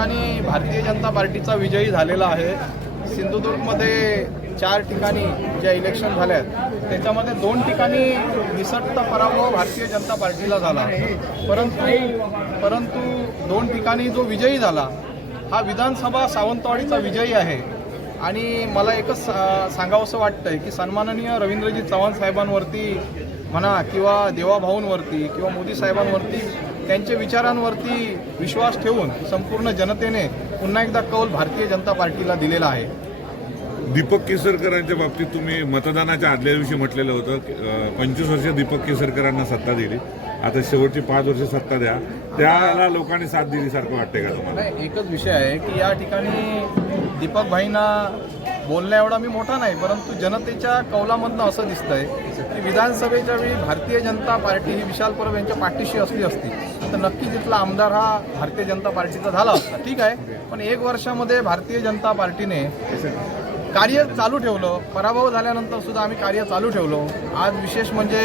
ठिकाणी भारतीय जनता पार्टीचा विजयी झालेला आहे। सिंधुदुर्गमध्ये 4 ठिकाणी ज्या इलेक्शन झाल्यात त्याच्यामध्ये 2 ठिकाणी निसटता पराभव भारतीय जनता पार्टीला झाला, परंतु 2 ठिकाणी जो विजयी झाला हा विधानसभा सावंतवाडीचा विजयी आहे। आणि मला एकच सांगावंसं वाटतंय की सन्माननीय रवींद्रजी चव्हाण साहेबांवरती म्हणा किंवा देवाभाऊंवरती किंवा मोदी साहेबांवरती त्यांच्या विचारांवरती विश्वास ठेवून संपूर्ण जनतेने पुन्हा एकदा कौल भारतीय जनता पार्टीला दिलेला आहे। दीपक केसरकरांच्या बाबतीत तुम्ही मतदानाच्या आदल्या दिवशी म्हटलेलं होतं 25 वर्ष दीपक केसरकरांना सत्ता दिली, आता शेवटची 5 वर्ष सत्ता द्या, त्याला लोकांनी साथ दिलीसारखं वाटतंय का तुम्हाला? नाही, एकच विषय आहे की या ठिकाणी दीपक भाईंना बोलण्या एवढा मी मोठा नाही, परंतु जनतेच्या कौलामधनं असं दिसतंय की विधानसभेच्या वेळी भारतीय जनता पार्टी ही विशाल परब यांच्या पाठीशी असती तर नक्की तिथला आमदार हा भारतीय जनता पार्टीचा झाला असता, ठीक आहे। पण 1 वर्षामध्ये भारतीय जनता पार्टीने कार्य चालू ठेवलं, पराभव झाल्यानंतर सुद्धा आम्ही कार्य चालू ठेवलो। आज विशेष म्हणजे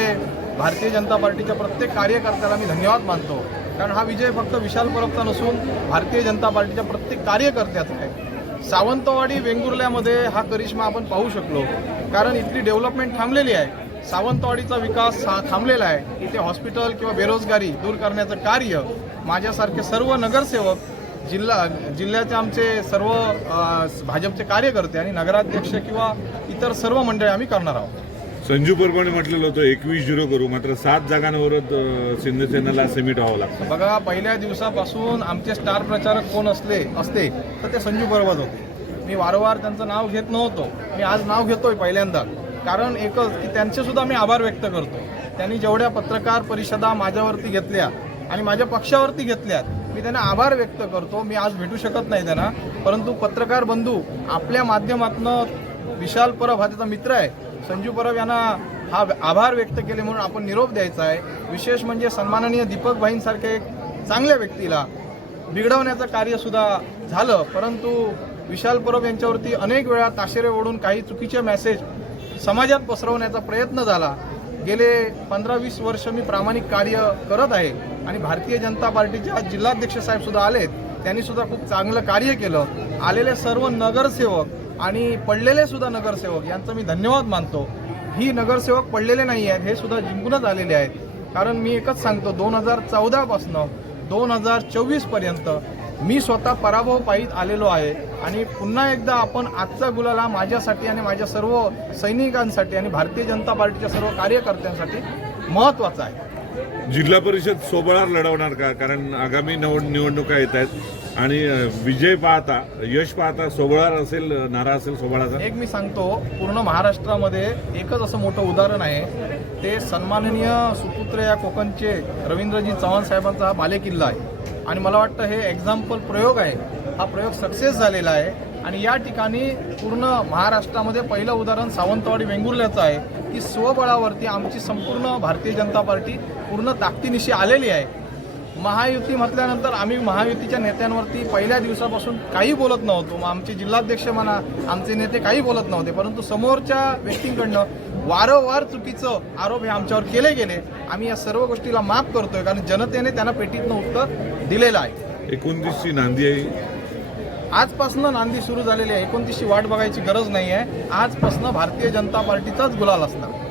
भारतीय जनता पार्टीच्या प्रत्येक कार्यकर्त्याला मी धन्यवाद मानतो, कारण हा विजय फक्त विशाल परबचा नसून भारतीय जनता पार्टीच्या प्रत्येक कार्यकर्त्याचा आहे। सावंतवाडी वेंगुर्ल्यामध्ये हा करिश्मा आपण पाहू शकलो, कारण इथली डेव्हलपमेंट थांबलेली आहे, सावंतवाडीचा विकास हा थांबलेला आहे। इथे हॉस्पिटल किंवा बेरोजगारी दूर करण्याचं कार्य माझ्यासारखे सर्व नगरसेवक, जिल्ह्याचे आमचे सर्व भाजपचे कार्यकर्ते आणि नगराध्यक्ष किंवा इतर सर्व मंडळी आम्ही करणार आहोत। संजू परभणी म्हटलेलं होतं 21-0 करू, मात्र 7 जागांवरच शिंदेसेनेला समिट व्हावं लागतं। बघा, पहिल्या दिवसापासून आमचे स्टार प्रचारक कोण असते तर ते संजू परभणी होते। मी वारंवार त्यांचं नाव घेत नव्हतो, मी आज नाव घेतोय पहिल्यांदा, कारण एकच की त्यांचे सुद्धा मी आभार व्यक्त करतो। त्यांनी जेवढ्या पत्रकार परिषदा माझ्यावरती घेतल्या आणि माझ्या पक्षावरती घेतल्यात, मी त्यांना आभार व्यक्त करतो। मी आज भेटू शकत नाही त्यांना, परंतु पत्रकार बंधू आपल्या माध्यमातून विशाल परब हा त्याचा मित्र आहे, संजू परब यांना हा आभार व्यक्त केले म्हणून आपण निरोप द्यायचा आहे। विशेष म्हणजे सन्माननीय दीपक भाईंसारखे एक चांगल्या व्यक्तीला बिघडवण्याचं कार्य सुद्धा झालं, परंतु विशाल परब यांच्यावरती अनेक वेळा ताशेरे ओढून काही चुकीचे मेसेज समाजात पसरवण्याचा प्रयत्न झाला। गेले 15-20 वर्ष मी प्रामाणिक कार्य करत आहे आणि भारतीय जनता पार्टीचे आज जिल्हाध्यक्ष साहेब सुद्धा आलेत, त्यांनी सुद्धा खूप चांगलं कार्य केलं। आलेले सर्व नगरसेवक आणि पडलेले सुद्धा नगरसेवक यांचं मी धन्यवाद मानतो। ही नगरसेवक पडलेले नाही आहेत, हे सुद्धा जिंकूनच आलेले आहेत, कारण मी एकच सांगतो 2014 पासून 2024 पर्यंत मी स्वतः पराभव पाहित आलेलो आहे आणि पुन्हा एकदा आपण आजचा गुलाल माझ्यासाठी आणि माझ्या सर्व सैनिकांसाठी आणि भारतीय जनता पार्टीच्या सर्व कार्यकर्त्यांसाठी महत्त्वाचा आहे। जिल्हा परिषद सोबळार लढवणार का? कारण आगामी निवडणुका येत आहेत आणि विजय पाहता, यश पाहता सोबळार असेल, नारा असेल सोबळाचा? एक मी सांगतो, पूर्ण महाराष्ट्रामध्ये एकच असं मोठं उदाहरण आहे, ते सन्माननीय सुपुत्र या कोकणचे रवींद्रजी चव्हाण साहेबांचा हा बालेकिल्ला आहे आणि मला वाटतं हे एक्झाम्पल प्रयोग आहे, हा प्रयोग सक्सेस झालेला आहे। आणि या ठिकाणी पूर्ण महाराष्ट्रामध्ये पहिलं उदाहरण सावंतवाडी वेंगुर्ल्याचं आहे की स्वबळावरती आमची संपूर्ण भारतीय जनता पार्टी पूर्ण ताकदीनिशी आलेली आहे। महायुती म्हटल्यानंतर आम्ही महायुतीच्या नेत्यांवरती पहिल्या दिवसापासून काही बोलत नव्हतो, आमचे जिल्हाध्यक्ष म्हणा, आमचे नेते काही बोलत नव्हते, परंतु समोरच्या व्यक्तींकडनं वारंवार चुकीचं आरोप हे आमच्यावर केले गेले। आम्ही या सर्व गोष्टीला माफ करतोय, कारण जनतेने त्यांना पेटीतनं उत्तर दिलेलं आहे। 29ची नांदी आहे, आजपासून नांदी सुरू झालेली आहे, 29ची वाट बघायची गरज नाही आहे, आजपासून भारतीय जनता पार्टीचाच गुलाल असणार।